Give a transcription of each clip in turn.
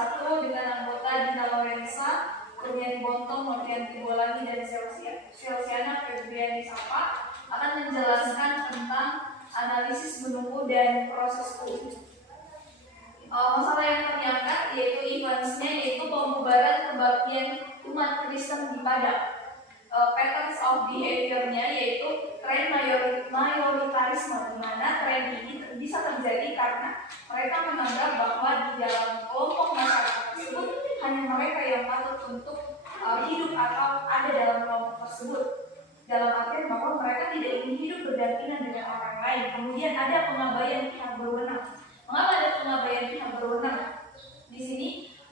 satu dengan anggota Dina Lorenza, Kurnian Bontong, Novianti Bolani, dan Selsiana Febriani Sapa akan menjelaskan tentang analisis menunggu dan proses hukum. Masalah yang kami angkat yaitu events-nya, yaitu pembubaran kebaktian umat Kristen di Padang. Patterns of behavior-nya yaitu tren mayoritarisme, di mana tren ini bisa terjadi karena mereka menganggap bahwa di dalam kelompok masyarakat tersebut hanya mereka yang patut untuk hidup atau ada dalam kelompok tersebut, dalam artian bahwa mereka tidak ingin hidup berdampingan dengan orang lain. Kemudian ada pengabaian pihak berwenang. Mengapa ada pengabaian pihak berwenang? Di sini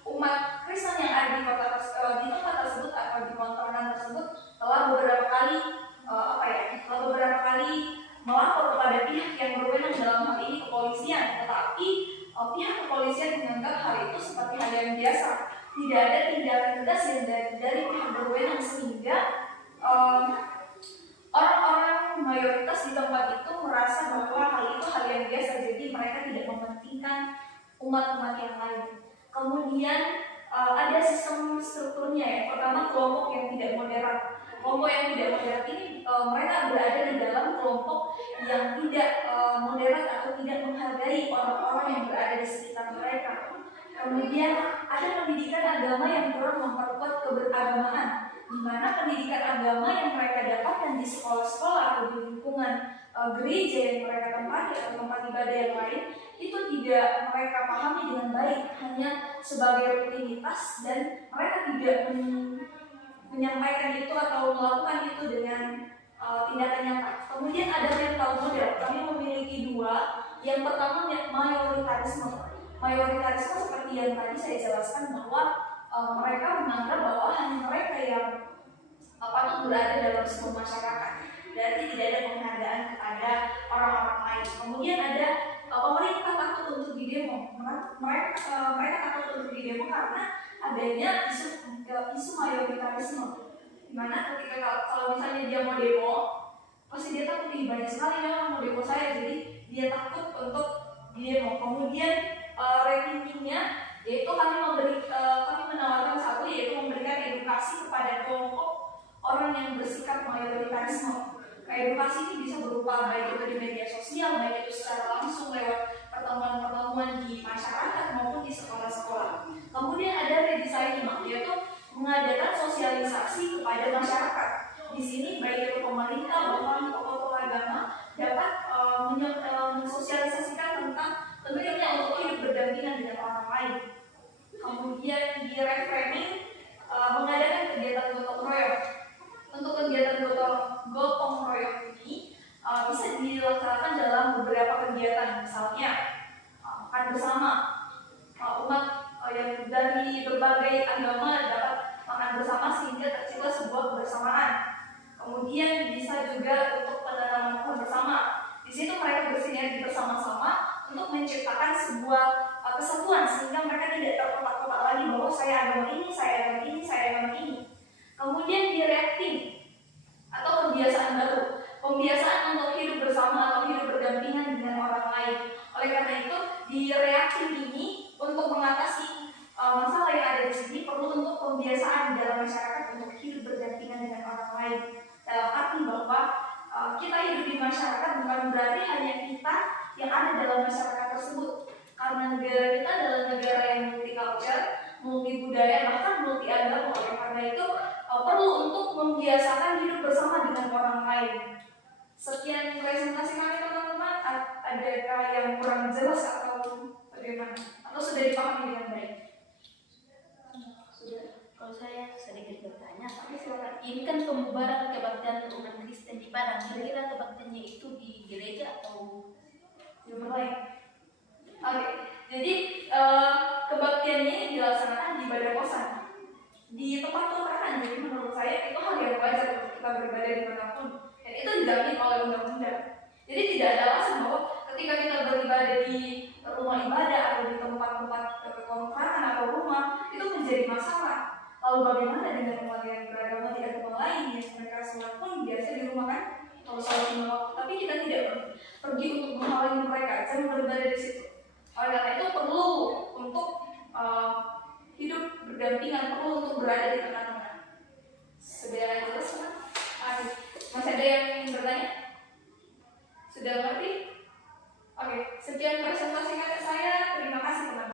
umat Kristen yang ada di tempat tersebut atau di kontoran tersebut telah beberapa kali melapor kepada pihak yang berwenang, dalam hal ini kepolisian, tetapi pihak kepolisian menganggap hal itu seperti hal yang biasa, tidak ada tindakan tegas yang dari pihak berwenang, sehingga orang-orang mayoritas di tempat itu merasa bahwa hal itu hal yang biasa, jadi mereka tidak mementingkan umat-umat yang lain. Kemudian ada sistem strukturnya ya. Pertama, kelompok yang tidak moderat. Kelompok yang tidak moderat ini mereka berada di dalam kelompok yang tidak moderat atau tidak menghargai orang-orang yang berada di sekitar mereka. Kemudian ada pendidikan agama yang kurang memperkuat keberagamaan, di mana pendidikan agama yang mereka dapatkan di sekolah-sekolah atau di lingkungan gereja yang mereka tempati atau tempat ibadah yang lain itu tidak mereka pahami dengan baik, hanya sebagai rutinitas, dan mereka tidak menyampaikan itu atau melakukan itu dengan tindakan nyata. Kemudian ada mental model. Kami memiliki dua. Yang pertama mayoritarisme. Mayoritarisme seperti yang tadi saya jelaskan bahwa mereka menganggap bahwa hanya mereka yang patut berada dalam sebuah masyarakat. Berarti tidak ada penghargaan kepada orang-orang lain. Kemudian ada pemerintah takut untuk didemo. Mereka takut untuk didemo karena adanya isu mayoritarisme, di mana ketika kalau misalnya dia mau demo, pasti dia takut banyak sekali yang mau demo saya, jadi dia takut untuk didemo. Kemudian rankingnya yaitu kami menawarkan satu, yaitu memberikan edukasi kepada kelompok orang yang bersikap mayoritarisme. Edukasi ini bisa berupa baik itu di media sosial, baik itu secara langsung lewat pertemuan-pertemuan di masyarakat maupun di sekolah-sekolah. Kemudian ada redesigning, yaitu mengadakan sosialisasi kepada masyarakat. Di sini baik itu pemerintah maupun tokoh-tokoh agama dapat mensosialisasikan tentang pentingnya untuk hidup berdampingan dengan orang lain. Kemudian di reframing, mengadakan kegiatan gotong royong. Untuk kegiatan gotong royong ini bisa dilaksanakan dalam beberapa kegiatan, misalnya makan bersama. Umat yang dari berbagai agama dapat makan bersama sehingga tercipta sebuah kebersamaan. Kemudian bisa juga untuk penanaman pohon bersama. Di situ mereka bersinergi bersama-sama untuk menciptakan sebuah kesatuan, sehingga mereka tidak terkotak-kotak lagi bahwa saya agama ini, saya agama ini, saya agama ini. Kemudian di reacting atau kebiasaan baru, pembiasaan untuk hidup bersama atau hidup berdampingan dengan orang lain. Oleh karena itu, di reacting ini untuk mengatasi masalah yang ada di sini perlu untuk pembiasaan dalam masyarakat untuk hidup berdampingan dengan orang lain. Dalam arti bahwa kita hidup di masyarakat bukan berarti hanya kita yang ada dalam masyarakat tersebut. Karena negara kita adalah negara yang multicultural, multi budaya, bahkan multi agama. Oleh karena itu perlu untuk membiasakan hidup bersama dengan orang lain. Sekian presentasi kami teman-teman. Adakah yang kurang jelas atau bagaimana? Atau sudah dipahami dengan baik? Sudah. Kalau saya sedikit bertanya, tapi silakan. Ini kan pembubaran kebaktian umat Kristen di Padang. Kira-kira kebaktiannya itu di gereja atau di tempat lain? Oke, jadi kebaktiannya dilaksanakan di Balai Kosan, di tempat kelurahan. Jadi menurut saya itu hal yang wajar untuk kita beribadah dimanapun, dan itu dijamin oleh undang-undang. Jadi tidak ada alasan bahwa ketika kita beribadah di rumah ibadah atau di tempat-tempat kontrakan atau rumah itu menjadi masalah. Lalu bagaimana dengan umat yang beragama di agama lain yang mereka sholat pun biasa di rumah kan? Kalau sholat lima waktu, tapi kita tidak pergi untuk menghalangi mereka, jangan beribadah di situ. Oleh karena itu perlu untuk berdampingan, perlu untuk berada di tengah-tengah. Sudah jelas kan? Masih ada yang ingin bertanya? Sudah ngerti? Oke, sekian presentasi